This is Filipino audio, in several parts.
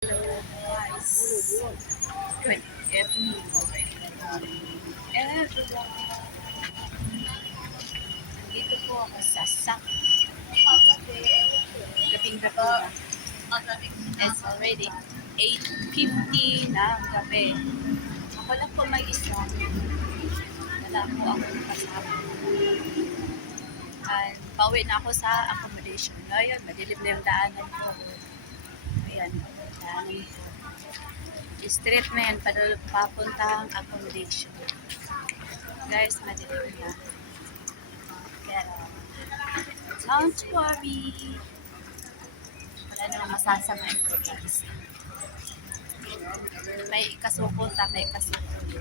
Hello guys, good evening everyone. Nandito po ako sa SAC. Gabing-gabi na. It's already 8:50 ng gabi. Ako lang po mag-isa. Wala po ako kasama. And pauwi na ako sa accommodation. Ngayon, madilim na yung daanan ko. Ayan, daanan ko. Street na yan, papuntang accommodation. Guys, madilim na. Pero, don't worry. Wala namang masasama ito, guys. May kasupunta, may kasupunta.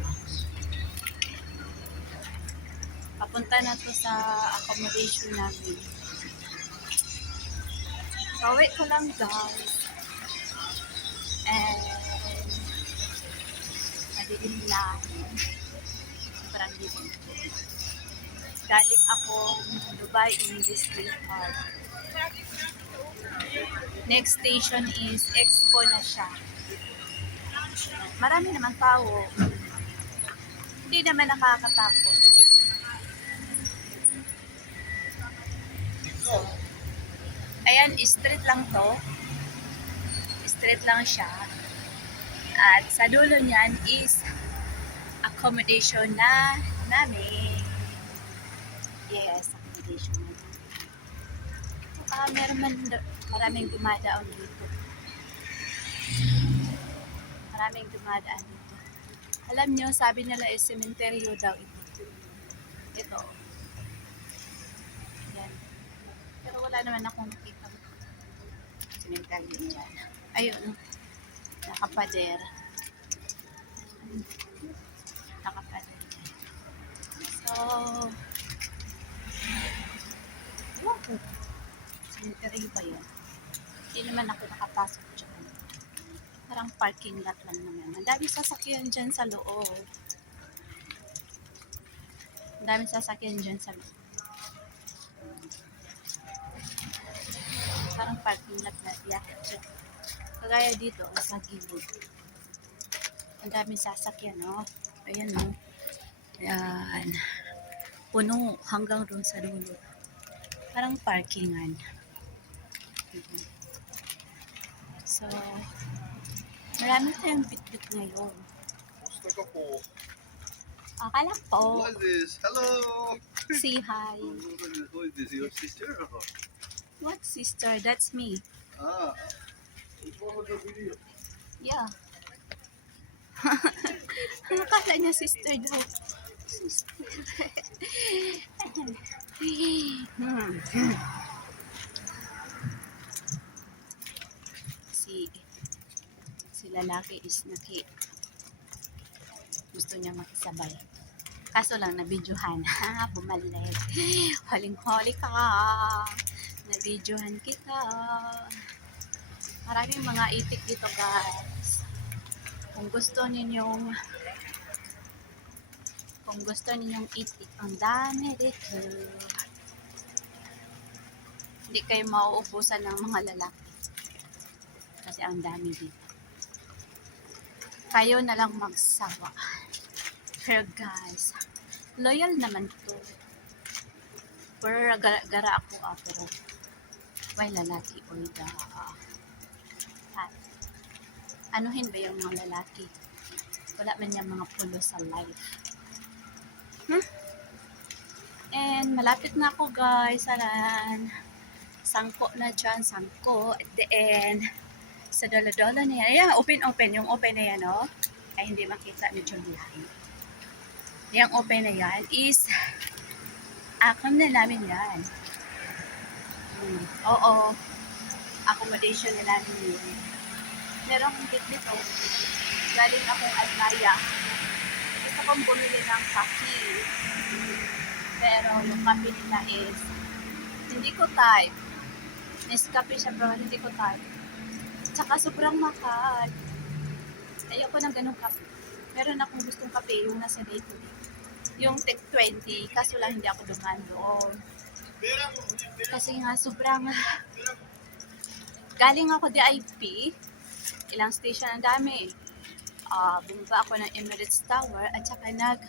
Papunta na to sa accommodation namin. Pauwi ko lang, guys. And, madilim na. Sobrang dilim. Galing akong Dubai in this Park. Next station is Expo na siya. Marami naman tao. Hindi naman nakakatakot. So, ayan, street lang to. Street lang siya. At sa dulo niyan is accommodation na namin. Yes, accommodation na namin. Maraming dumadaan dito. Maraming dumadaan dito. Alam nyo, sabi nila is cementerio daw ito. Ito. Yan. Pero wala naman akong nakita. Cementerio dyan. Ayun. Nakapader. Nakapader. So, cemetery ba yan? Hindi naman ako nakapasok dyan. Parang parking lot lang naman. Ang dami sasakyan dyan sa loob. Ang dami sasakyan dyan sa loob. Parang parking lot na yakit dyan. Kagaya dito, sa gilid. Ang daming sasakyan, no? Ayan, no? Ayan. Puno hanggang doon sa dulo. Parang parkingan. So, marami tayong bit-bit ngayon. Gusto ko po. Okay lang po. What is this? Hello! Say hi. Who is this? Your sister? What sister? That's me. Ah. It's one of the video. Yeah. Ano kala niya sister daw? Sister. Si lalaki is gusto niya makisabay. Kaso lang nabidyohan. Bumalik. Huling-huli ka. Nabidyohan kita. Maraming mga itik dito, guys. Kung gusto ninyong itik, ang dami dito. Hindi kayo mauubusan ng mga lalaki. Kasi ang dami dito. Kayo na lang magsawa. Pero guys, loyal naman to. Pero gara ako pero may lalaki o anuhin ba yung mga lalaki? Wala man yung mga pulo sa life. And malapit na ako, guys. Alan. Sangko na dyan. Sangko. At the end, sa dala-dala na yan. Ayan, open. Yung open na yan, no? Ay, hindi makita. Medyo light. Yung open na yan is akam na namin yan. Oo. Accommodation na namin yun. Merong bit-bit, oh. Galing akong Almaya. Gusto kong bumili ng coffee. Pero yung coffee nila is hindi ko type. Nescafe siya, bro. Hindi ko type. Tsaka sobrang mahal. Ayoko ng ganong kape. Meron akong gustong kape, yung nasa date. Yung Tech 20, kaso lang hindi ako dumaan doon. Kasi nga sobrang galing ako DIP. Ilang station, ang dami. Bumaba ako ng Emirates Tower at saka nag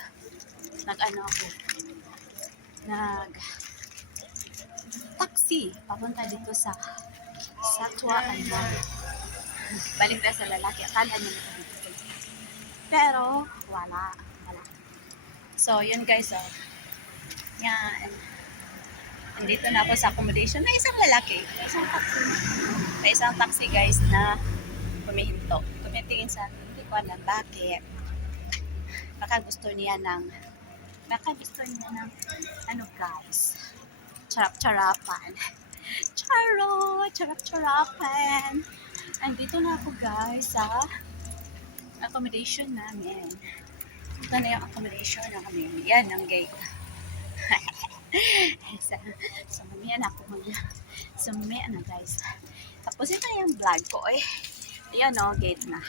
taxi papunta dito sa Satwa Island. Balik na sa lalaki, akala niya nakabigay. Pero, wala. So, yun guys, yan. Nandito na ako sa accommodation. May isang lalaki, may isang taxi guys na humihinto. Tumitingin sa akin, hindi ko alam bakit. Baka gusto niya ng ano guys, charap-charapan. Charap-charapan. Andito na ako guys sa accommodation namin. Ito na yung accommodation namin. Yan ang gate. So mamaya na ako mamaya na guys. Tapos ito yung vlog ko eh. Ayan o, gate na.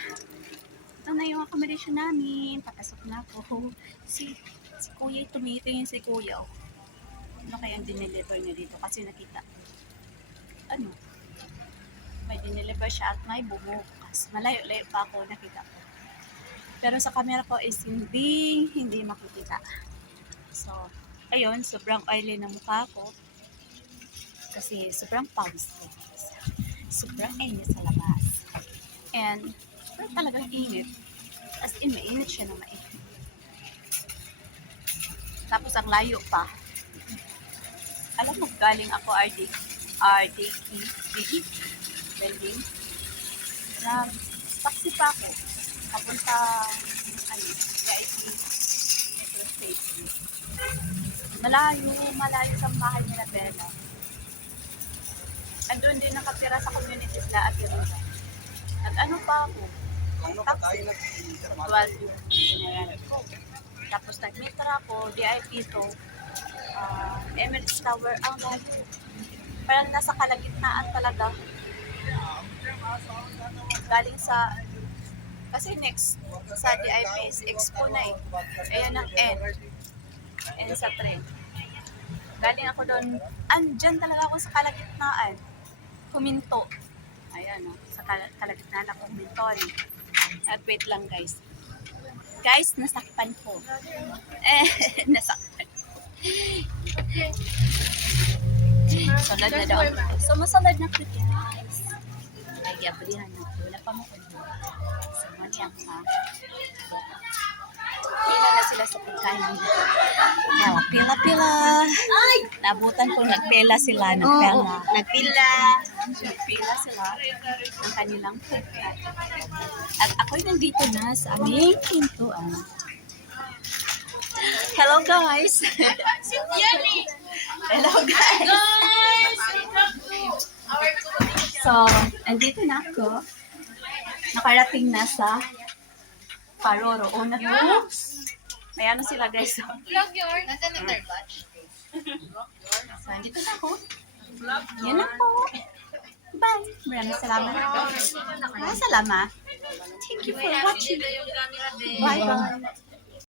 Ito na yung accommodation namin. Papasok na ako. Si kuya, tumitingin si kuya. Ano kaya ang dineliver niya dito? Kasi nakita. May dineliver siya at may bumukas. Malayo-layo pa ako nakita ko. Pero sa camera ko is hindi makikita. So, ayun, sobrang oily na mukha ko. Kasi sobrang pawis ko. Sobrang init sa labas. And, sobrang talagang init. As in, mainit siya na mainit. Tapos, ang layo pa. Alam mo, galing ako RDK building. Na, taxi pa ako. Papunta, VIP metro station. Malayo sa bahay nila Bella. Andun din nakatira sa community sila at yun. Nag-ano pa ako? Taxi. 12 yung general ko. Tapos nag-metra ako, VIP to. Emirates Tower ang layo. Parang nasa kalagitnaan talaga. Galing sa kasi next sa VIP is Expo na eh. Ayan ang N sa train. Galing ako doon. Andyan talaga ako sa kalagitnaan. Huminto. Ayan o. Sa kalagitnaan ako huminto. At wait lang guys. Guys, nasakpan ko. Nasakpan. Sunod na daw. Sumusunod na ko guys. Ay, abrihan na. Wala pa mo ko. Sumanyang pa. Pila na sila sa pagkain. Pila. Ay! Nabutan ko nagpela sila. Nagpila sila ng kanilang pagkain. At ako'y nandito na sa aming pintuan. Hello guys! Hello guys! So, andito na ako. Nakarating na sa Paroro. May ano sila guys. So, andito na ako. Yan na po. Bye. Maraming salamat. Thank you for watching. Bye bye.